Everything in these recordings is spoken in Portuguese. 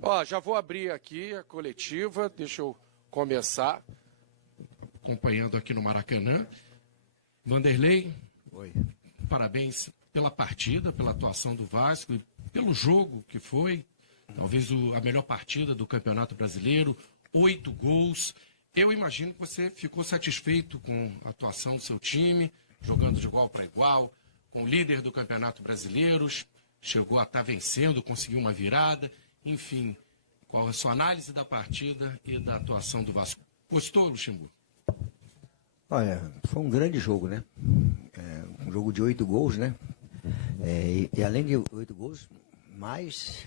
Ó, já vou abrir aqui a coletiva, deixa eu começar. Acompanhando aqui no Maracanã. Vanderlei, oi. Parabéns pela partida, pela atuação do Vasco e pelo jogo que foi. Talvez a melhor partida do Campeonato Brasileiro, 8 gols. Eu imagino que você ficou satisfeito com a atuação do seu time, jogando de igual para igual, com o líder do Campeonato Brasileiro, chegou a estar vencendo, conseguiu uma virada. Enfim, qual é a sua análise da partida e da atuação do Vasco? Gostou, Luxemburgo? Olha, foi um grande jogo, né? Um jogo de 8 gols, né? E além de 8 gols, mais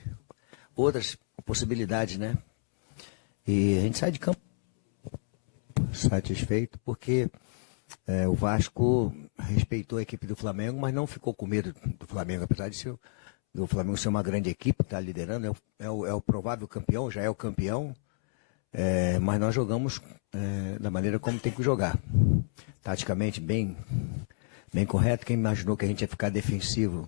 outras possibilidades, né? E a gente sai de campo satisfeito porque o Vasco respeitou a equipe do Flamengo, mas não ficou com medo do Flamengo, apesar de do Flamengo ser uma grande equipe, está liderando, é o provável campeão, já é o campeão, mas nós jogamos da maneira como tem que jogar. Taticamente bem correto. Quem imaginou que a gente ia ficar defensivo,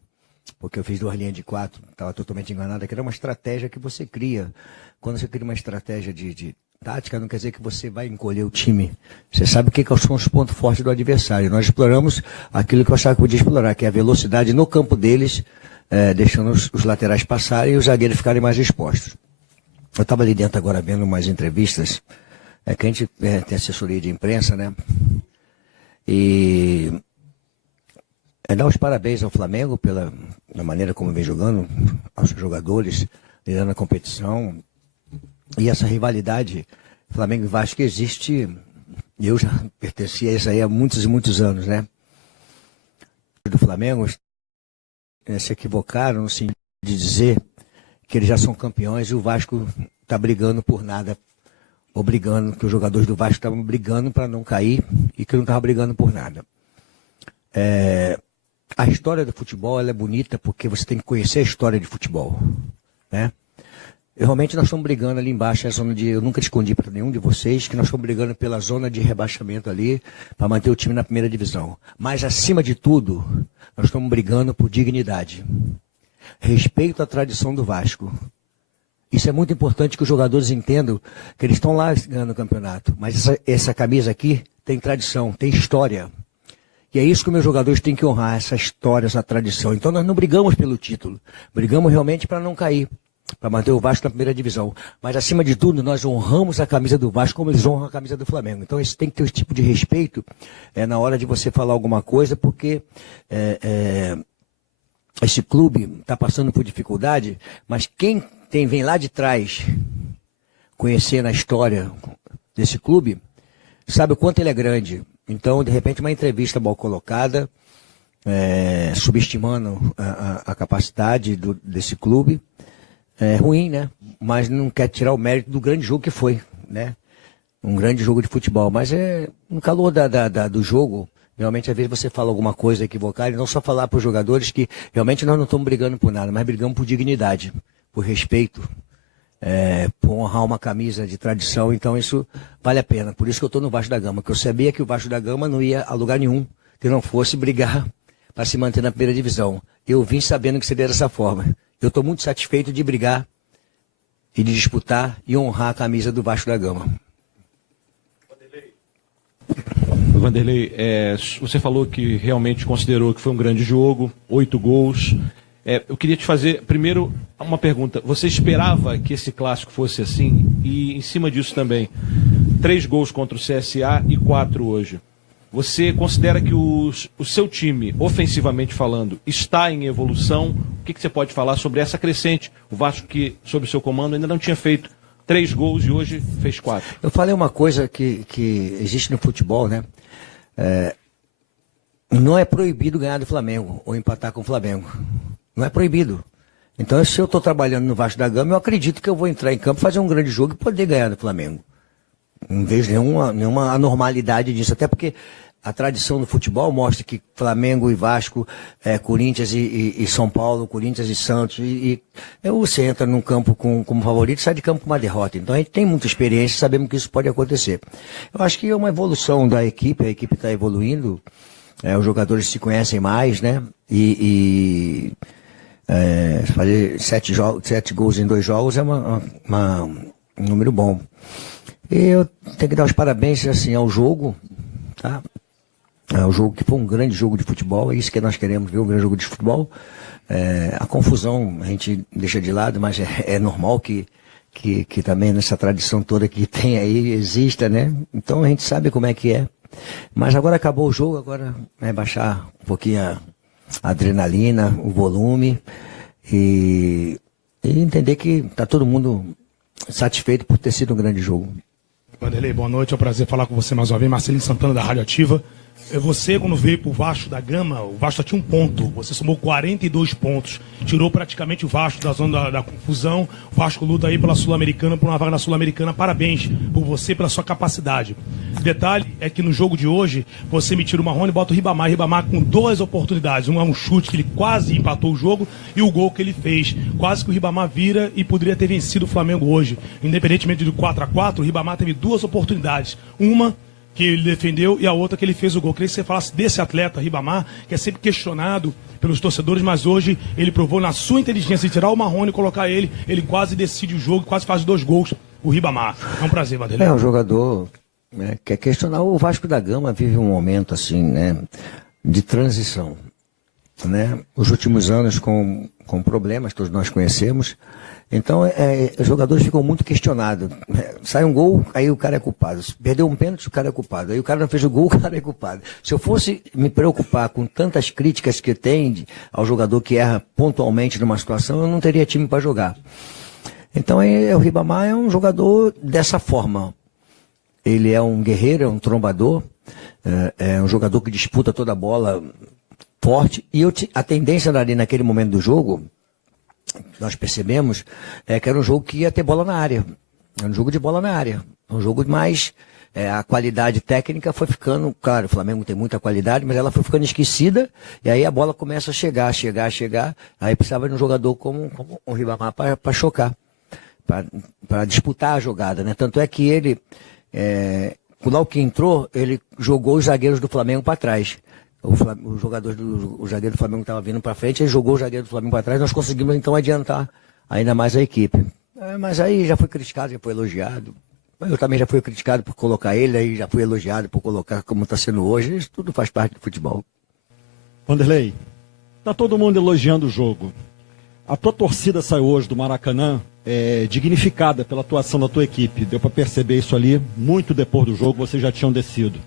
porque eu fiz 2 linhas de 4, estava totalmente enganado, que era uma estratégia que você cria. Quando você cria uma estratégia de tática, não quer dizer que você vai encolher o time. Você sabe o que são os pontos fortes do adversário. Nós exploramos aquilo que eu achava que podia explorar, que é a velocidade no campo deles, deixando os laterais passarem e os zagueiros ficarem mais expostos. Eu estava ali dentro agora vendo umas entrevistas, que a gente tem assessoria de imprensa, né? E dar os parabéns ao Flamengo pela maneira como vem jogando, aos jogadores, liderando a competição. E essa rivalidade Flamengo e Vasco existe, eu já pertencia a isso aí há muitos e muitos anos, né? Do Flamengo se equivocaram no sentido de dizer que eles já são campeões e o Vasco está brigando por nada, obrigando, que os jogadores do Vasco estavam brigando para não cair e que não estavam brigando por nada. A história do futebol ela é bonita porque você tem que conhecer a história de futebol, né? Realmente nós estamos brigando ali embaixo, eu nunca escondi para nenhum de vocês que nós estamos brigando pela zona de rebaixamento ali, para manter o time na primeira divisão. Mas acima de tudo, nós estamos brigando por dignidade. Respeito à tradição do Vasco. Isso é muito importante que os jogadores entendam que eles estão lá ganhando o campeonato. Mas essa camisa aqui tem tradição, tem história. E é isso que os meus jogadores têm que honrar, essa história, essa tradição. Então nós não brigamos pelo título, brigamos realmente para não cair, para manter o Vasco na primeira divisão. Mas, acima de tudo, nós honramos a camisa do Vasco como eles honram a camisa do Flamengo. Então, isso tem que ter esse tipo de respeito na hora de você falar alguma coisa, porque esse clube está passando por dificuldade, mas quem vem lá de trás conhecendo a história desse clube, sabe o quanto ele é grande. Então, de repente, uma entrevista mal colocada, subestimando a capacidade desse clube, é ruim, né? Mas não quer tirar o mérito do grande jogo que foi, né? Um grande jogo de futebol. Mas no calor do jogo, realmente, às vezes você fala alguma coisa equivocada, e não só falar para os jogadores que realmente nós não estamos brigando por nada, mas brigamos por dignidade, por respeito, por honrar uma camisa de tradição. Então isso vale a pena. Por isso que eu estou no Vasco da Gama, porque eu sabia que o Vasco da Gama não ia a lugar nenhum que não fosse brigar para se manter na primeira divisão. Eu vim sabendo que seria dessa forma. Eu estou muito satisfeito de brigar e de disputar e honrar a camisa do Vasco da Gama. Vanderlei, você falou que realmente considerou que foi um grande jogo, 8 gols. Eu queria te fazer, primeiro, uma pergunta. Você esperava que esse clássico fosse assim? E, em cima disso também, 3 gols contra o CSA e 4 hoje. Você considera que o seu time, ofensivamente falando, está em evolução? O que você pode falar sobre essa crescente? O Vasco, que, sob o seu comando, ainda não tinha feito 3 gols e hoje fez 4. Eu falei uma coisa que existe no futebol, né? Não é proibido ganhar do Flamengo ou empatar com o Flamengo. Não é proibido. Então, se eu estou trabalhando no Vasco da Gama, eu acredito que eu vou entrar em campo, fazer um grande jogo e poder ganhar do Flamengo. Não vejo nenhuma anormalidade disso, até porque a tradição do futebol mostra que Flamengo e Vasco, Corinthians e São Paulo, Corinthians e Santos, você entra num campo como favorito e sai de campo com uma derrota. Então a gente tem muita experiência e sabemos que isso pode acontecer. Eu acho que é uma evolução da equipe, a equipe está evoluindo, os jogadores se conhecem mais, né? Fazer 7 gols em 2 jogos é um número bom. E eu tenho que dar os parabéns assim, ao jogo, tá? O jogo que foi um grande jogo de futebol, é isso que nós queremos ver, um grande jogo de futebol. A confusão a gente deixa de lado, mas é normal que também nessa tradição toda que tem aí exista, né? Então a gente sabe como é que é. Mas agora acabou o jogo, agora é baixar um pouquinho a adrenalina, o volume e entender que está todo mundo satisfeito por ter sido um grande jogo. Vanderlei, boa noite, é um prazer falar com você mais uma vez. Marcelinho Santana da Rádio Ativa. Você, quando veio pro Vasco da Gama, o Vasco só tinha 1 ponto. Você somou 42 pontos. Tirou praticamente o Vasco da zona da confusão. O Vasco luta aí pela Sul-Americana, por uma vaga na Sul-Americana. Parabéns por você, pela sua capacidade. Detalhe é que no jogo de hoje, você me tira o Marrone e bota o Ribamar. Ribamar com 2 oportunidades. Um é um chute que ele quase empatou o jogo e o gol que ele fez. Quase que o Ribamar vira e poderia ter vencido o Flamengo hoje. Independentemente do 4-4, o Ribamar teve 2 oportunidades. Uma que ele defendeu e a outra que ele fez o gol. Queria que você falasse desse atleta, Ribamar, que é sempre questionado pelos torcedores, mas hoje ele provou na sua inteligência de tirar o Marrone e colocar ele quase decide o jogo, quase faz 2 gols, o Ribamar. É um prazer, Vanderlei. É um jogador, né, que é questionar. O Vasco da Gama vive um momento assim, né, de transição, né? Os últimos anos com problemas, todos nós conhecemos. Então, os jogadores ficam muito questionados. Sai um gol, aí o cara é culpado. Se perdeu um pênalti, o cara é culpado. Aí o cara não fez o gol, o cara é culpado. Se eu fosse me preocupar com tantas críticas que tem ao jogador que erra pontualmente numa situação, eu não teria time para jogar. Então, o Ribamar é um jogador dessa forma. Ele é um guerreiro, é um trombador, é um jogador que disputa toda a bola forte. E a tendência ali naquele momento do jogo, nós percebemos que era um jogo que ia ter bola na área. Era um jogo de bola na área. Um jogo mais... a qualidade técnica foi ficando... Claro, o Flamengo tem muita qualidade, mas ela foi ficando esquecida. E aí a bola começa a chegar. Aí precisava de um jogador como o Ribamar para chocar. Para disputar a jogada, né? Tanto é que ele... logo que entrou, ele jogou os zagueiros do Flamengo para trás. O zagueiro do Flamengo estava vindo para frente, ele jogou o zagueiro do Flamengo para trás, nós conseguimos então adiantar ainda mais a equipe. Mas aí já foi criticado, já foi elogiado. Eu também já fui criticado por colocar ele, aí já fui elogiado por colocar como está sendo hoje. Isso tudo faz parte do futebol. Vanderlei, tá todo mundo elogiando o jogo. A tua torcida saiu hoje do Maracanã dignificada pela atuação da tua equipe. Deu para perceber isso ali, muito depois do jogo, vocês já tinham descido.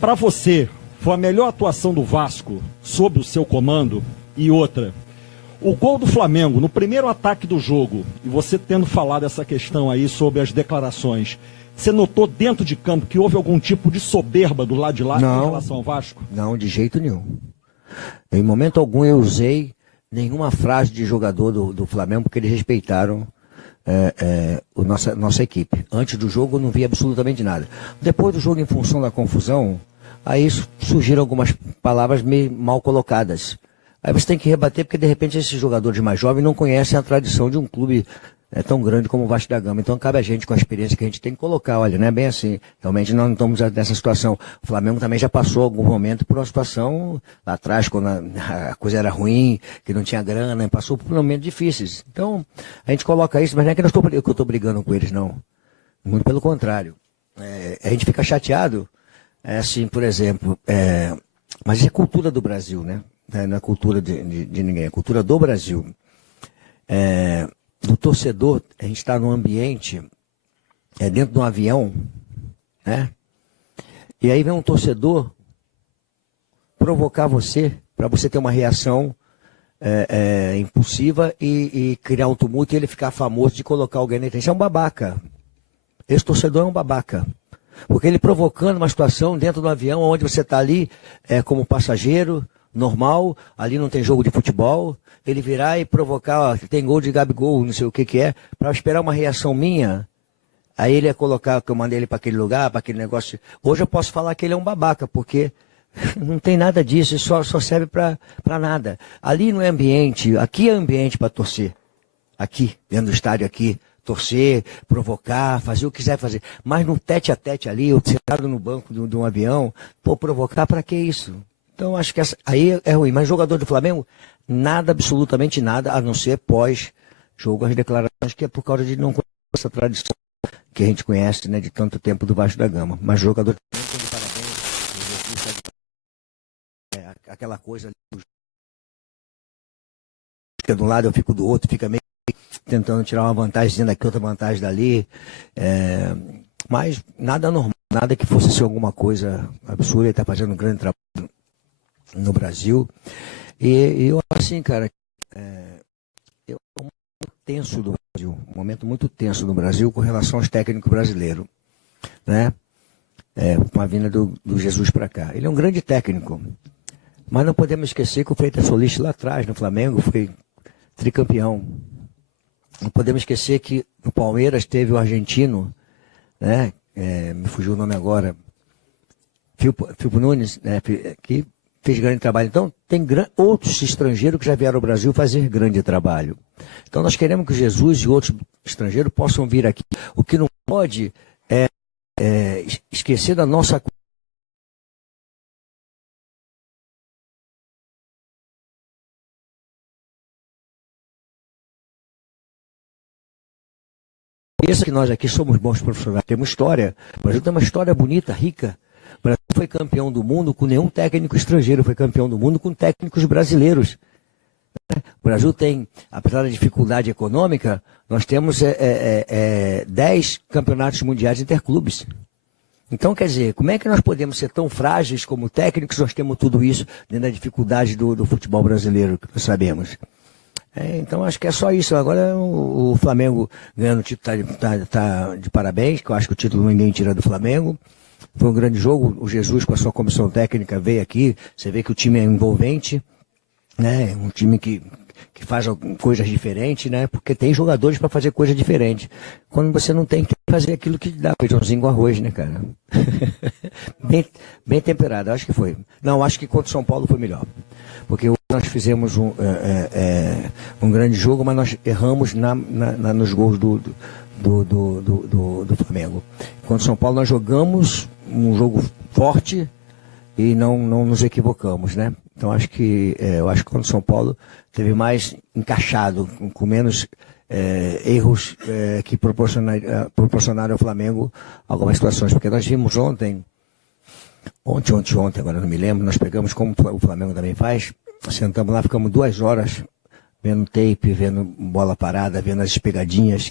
Para você, foi a melhor atuação do Vasco sob o seu comando? E outra, o gol do Flamengo no primeiro ataque do jogo, e você tendo falado essa questão aí sobre as declarações, você notou dentro de campo que houve algum tipo de soberba do lado de lá em relação ao Vasco? Não, de jeito nenhum. Em momento algum eu usei nenhuma frase de jogador do Flamengo, porque eles respeitaram nossa equipe. Antes do jogo eu não vi absolutamente nada. Depois do jogo, em função da confusão, aí surgiram algumas palavras meio mal colocadas. Aí você tem que rebater, porque de repente esses jogadores mais jovens não conhecem a tradição de um clube tão grande como o Vasco da Gama. Então cabe a gente, com a experiência que a gente tem, que colocar, olha, não é bem assim. Realmente nós não estamos nessa situação. O Flamengo também já passou algum momento por uma situação lá atrás, quando a coisa era ruim, que não tinha grana, passou por momentos difíceis. Então a gente coloca isso, mas não é que eu estou brigando com eles, não. Muito pelo contrário. A gente fica chateado. Assim, por exemplo, mas isso é cultura do Brasil, né? Não é cultura de ninguém, é cultura do Brasil. Do torcedor, a gente está num ambiente, dentro de um avião, né? E aí vem um torcedor provocar você, para você ter uma reação impulsiva e criar um tumulto e ele ficar famoso de colocar alguém na frente. Isso é um babaca. Esse torcedor é um babaca. Porque ele provocando uma situação dentro do avião, onde você está ali como passageiro, normal, ali não tem jogo de futebol, ele virar e provocar, tem gol de Gabigol, não sei o que é, para esperar uma reação minha, aí ele ia colocar que eu mandei ele para aquele lugar, para aquele negócio. Hoje eu posso falar que ele é um babaca, porque não tem nada disso, isso só serve para nada. Ali não é ambiente, aqui é ambiente para torcer. Aqui, dentro do estádio aqui. Torcer, provocar, fazer o que quiser fazer. Mas no tete a tete ali, eu sentado no banco de um avião, provocar, para que isso? Então, acho que aí é ruim. Mas jogador do Flamengo, nada, absolutamente nada, a não ser pós-jogo as declarações, que é por causa de não conhecer essa tradição que a gente conhece, né, de tanto tempo do Vasco da Gama. Mas jogador de parabéns, aquela coisa ali, fica de um lado, eu fico do outro, fica meio tentando tirar uma vantagem daqui, outra vantagem dali. Mas nada normal, nada que fosse ser alguma coisa absurda. Ele está fazendo um grande trabalho no Brasil. E eu, assim, cara, é um momento tenso do Brasil, um momento muito tenso no Brasil com relação aos técnicos brasileiros, né? Com a vinda do Jesus para cá. Ele é um grande técnico, mas não podemos esquecer que o Freitas Solis lá atrás, no Flamengo, foi tricampeão. Não podemos esquecer que no Palmeiras teve o argentino, né? Me fugiu o nome agora, Filpo Nunes, né? Que fez grande trabalho. Então, tem outros estrangeiros que já vieram ao Brasil fazer grande trabalho. Então, nós queremos que Jesus e outros estrangeiros possam vir aqui. O que não pode é esquecer da nossa Pensa que nós aqui somos bons profissionais, temos história. O Brasil tem uma história bonita, rica. O Brasil foi campeão do mundo com nenhum técnico estrangeiro, foi campeão do mundo com técnicos brasileiros. O Brasil tem, apesar da dificuldade econômica, nós temos 10 campeonatos mundiais interclubes. Então, quer dizer, como é que nós podemos ser tão frágeis como técnicos, nós temos tudo isso dentro da dificuldade do futebol brasileiro, que nós sabemos. Então, acho que é só isso. Agora, o Flamengo ganhando o título tá de parabéns, que eu acho que o título ninguém tira do Flamengo. Foi um grande jogo. O Jesus, com a sua comissão técnica, veio aqui. Você vê que o time é envolvente, né? Um time que faz coisas diferentes, né? Porque tem jogadores para fazer coisas diferentes. Quando você não tem que fazer aquilo que dá, feijãozinho com arroz, né, cara? bem temperado, acho que foi. Não, acho que contra o São Paulo foi melhor. Porque nós fizemos um grande jogo, mas nós erramos nos gols do Flamengo. Contra o São Paulo nós jogamos um jogo forte e não nos equivocamos, né? Então acho que contra o São Paulo teve mais encaixado, com menos erros que proporcionaram ao Flamengo algumas situações. Porque nós vimos ontem, agora não me lembro, nós pegamos, como o Flamengo também faz, sentamos lá, ficamos 2 horas vendo tape, vendo bola parada, vendo as pegadinhas,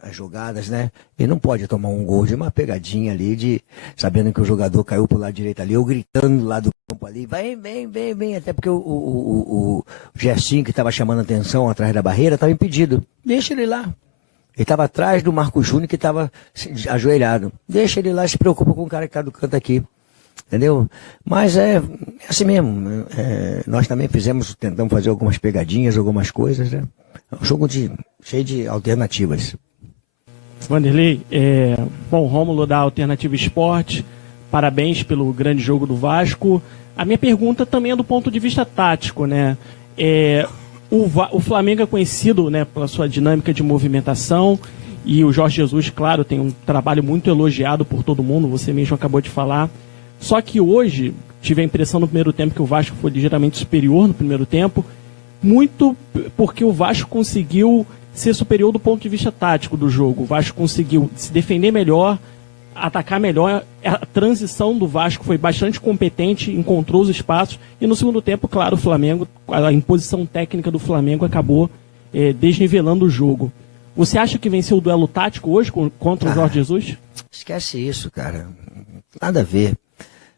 as jogadas, né? E não pode tomar um gol de uma pegadinha ali, sabendo que o jogador caiu pro lado direito ali, ou gritando lá do campo ali, vem, até porque o Gersinho, que estava chamando a atenção atrás da barreira, estava impedido. Deixa ele lá. Ele estava atrás do Marco Júnior, que estava ajoelhado. Deixa ele lá, se preocupa com o cara que está do canto aqui. Entendeu? Mas é assim mesmo. Nós também tentamos fazer algumas pegadinhas, algumas coisas, né? É um jogo cheio de alternativas. Vanderlei, bom, Rômulo da Alternativa Esporte, parabéns pelo grande jogo do Vasco. A minha pergunta também é do ponto de vista tático, né? O Flamengo é conhecido, né, pela sua dinâmica de movimentação, e o Jorge Jesus, claro, tem um trabalho muito elogiado por todo mundo, você mesmo acabou de falar. Só que hoje, tive a impressão no primeiro tempo que o Vasco foi ligeiramente superior no primeiro tempo, muito porque o Vasco conseguiu ser superior do ponto de vista tático do jogo. O Vasco conseguiu se defender melhor, atacar melhor. A transição do Vasco foi bastante competente, encontrou os espaços. E no segundo tempo, claro, o Flamengo, a imposição técnica do Flamengo acabou desnivelando o jogo. Você acha que venceu o duelo tático hoje contra o Jorge Jesus? Esquece isso, cara. Nada a ver.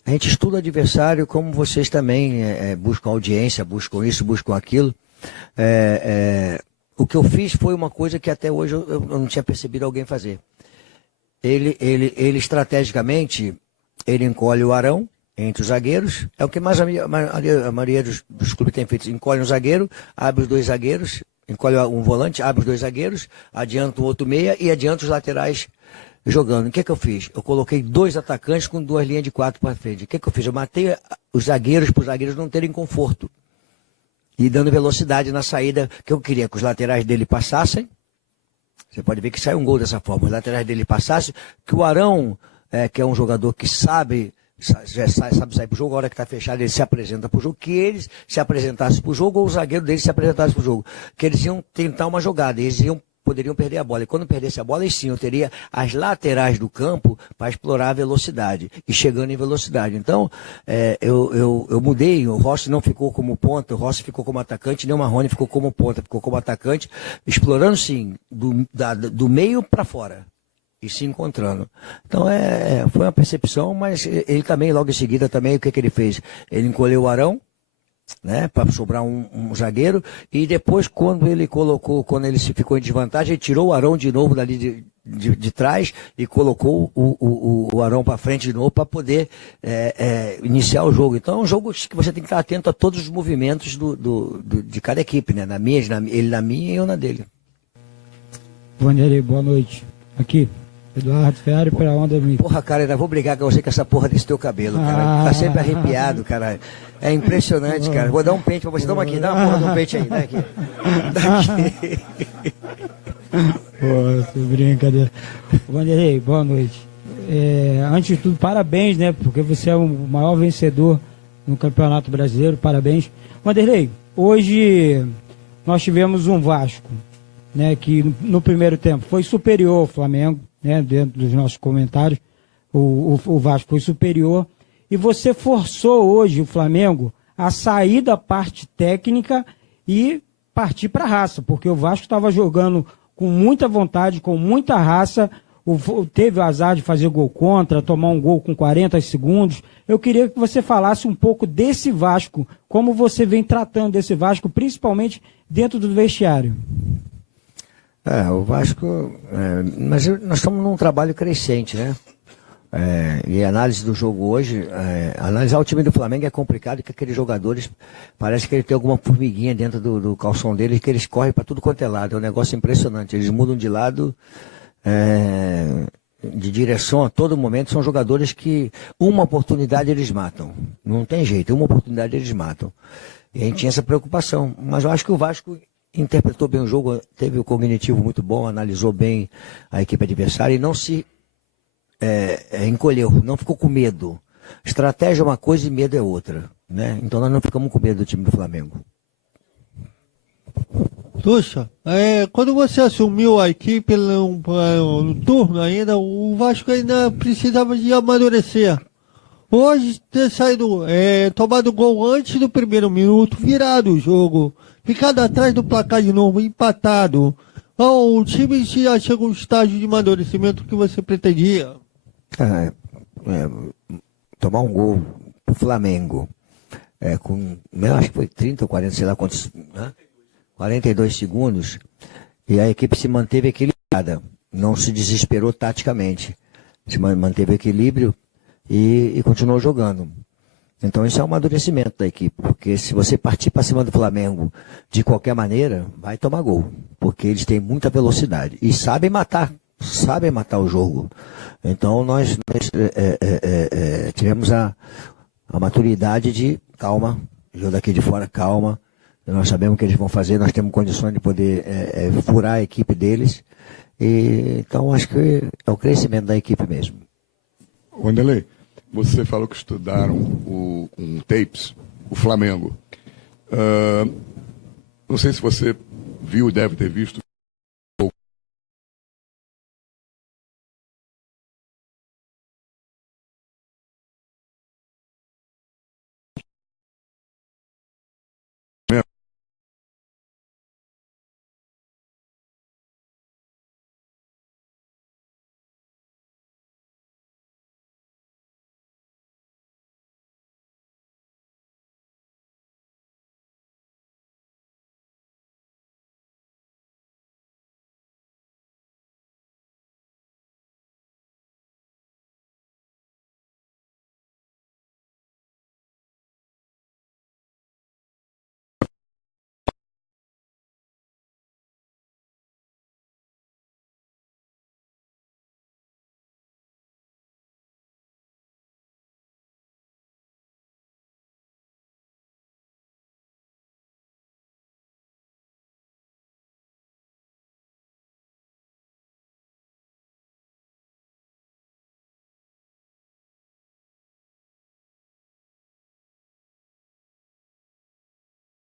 A gente estuda o adversário como vocês também buscam audiência, buscam isso, buscam aquilo. O que eu fiz foi uma coisa que até hoje eu não tinha percebido alguém fazer. Ele estrategicamente, ele encolhe o Arão entre os zagueiros. É o que mais a maioria dos clubes tem feito. Encolhe um zagueiro, abre os 2 zagueiros, encolhe um volante, abre os 2 zagueiros, adianta o outro meia e adianta os laterais jogando. O que eu fiz? Eu coloquei 2 atacantes com 2 linhas de 4 para frente. O que eu fiz? Eu matei os zagueiros para os zagueiros não terem conforto. E dando velocidade na saída, que eu queria que os laterais dele passassem. Você pode ver que sai um gol dessa forma. Os laterais dele passassem, que o Arão, que é um jogador que sabe já sabe sair pro jogo, a hora que está fechado ele se apresenta pro jogo, que eles se apresentassem pro jogo ou o zagueiro deles se apresentasse pro jogo, que eles iam tentar uma jogada, poderiam perder a bola, e quando perdesse a bola, aí sim, eu teria as laterais do campo para explorar a velocidade, e chegando em velocidade. Então, eu mudei, o Rossi não ficou como ponta, o Rossi ficou como atacante, nem o Marrone ficou como ponta, ficou como atacante, explorando sim, do meio para fora. E se encontrando. Então foi uma percepção, mas ele também, logo em seguida, também, o que ele fez? Ele encolheu o Arão, né, para sobrar um zagueiro, e depois, quando ele se ficou em desvantagem, ele tirou o Arão de novo dali de trás e colocou o Arão para frente de novo para poder iniciar o jogo. Então é um jogo que você tem que estar atento a todos os movimentos de cada equipe, né? Ele na minha e eu na dele. Vanderlei, boa noite. Aqui. Eduardo Ferri para Onda Amiga. Porra, cara, ainda vou brigar com você com essa porra desse teu cabelo, cara. Tá sempre arrepiado, cara. É impressionante, cara. Vou dar um pente pra você. Toma aqui, dá uma porra de um pente aí. Daqui. Pô, brincadeira. Vanderlei, boa noite. Antes de tudo, parabéns, né? Porque você é o maior vencedor no Campeonato Brasileiro. Parabéns. Vanderlei, hoje nós tivemos um Vasco, né, que no primeiro tempo foi superior ao Flamengo, né, dentro dos nossos comentários, o Vasco foi superior, e você forçou hoje o Flamengo a sair da parte técnica e partir para a raça, porque o Vasco estava jogando com muita vontade, com muita raça, teve o azar de fazer gol contra, tomar um gol com 40 segundos. Eu queria que você falasse um pouco desse Vasco, como você vem tratando desse Vasco, principalmente dentro do vestiário. O Vasco, mas nós estamos num trabalho crescente, né? E a análise do jogo hoje, analisar o time do Flamengo é complicado, porque aqueles jogadores, parece que ele tem alguma formiguinha dentro do calção deles, que eles correm para tudo quanto é lado, é um negócio impressionante, eles mudam de lado, de direção a todo momento, são jogadores que uma oportunidade eles matam, não tem jeito, uma oportunidade eles matam. E a gente tinha essa preocupação, mas eu acho que o Vasco interpretou bem o jogo, teve o cognitivo muito bom, analisou bem a equipe adversária e não se encolheu, não ficou com medo. Estratégia é uma coisa e medo é outra, né? Então nós não ficamos com medo do time do Flamengo. Tuxa, quando você assumiu a equipe no turno ainda, o Vasco ainda precisava de amadurecer. Hoje ter saído, tomado gol antes do primeiro minuto, virado o jogo, ficado atrás do placar de novo, empatado. O time já chegou a um estágio de amadurecimento que você pretendia. Tomar um gol pro Flamengo, acho que foi 30 ou 40, sei lá quantos, né? 42 segundos, e a equipe se manteve equilibrada, não se desesperou taticamente, se manteve equilíbrio e continuou jogando. Então isso é um amadurecimento da equipe, porque se você partir para cima do Flamengo de qualquer maneira, vai tomar gol, porque eles têm muita velocidade e sabem matar o jogo. Então nós tivemos a maturidade de calma, jogo daqui de fora, calma, nós sabemos o que eles vão fazer, nós temos condições de poder furar a equipe deles, então acho que é o crescimento da equipe mesmo. Wanderlei, você falou que estudaram com tapes o Flamengo. Não sei se você viu, deve ter visto